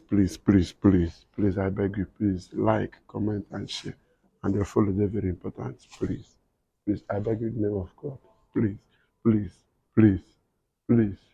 please, I beg you, please, like, comment, and share. And your follow, they're very important. Please, I beg you in the name of God.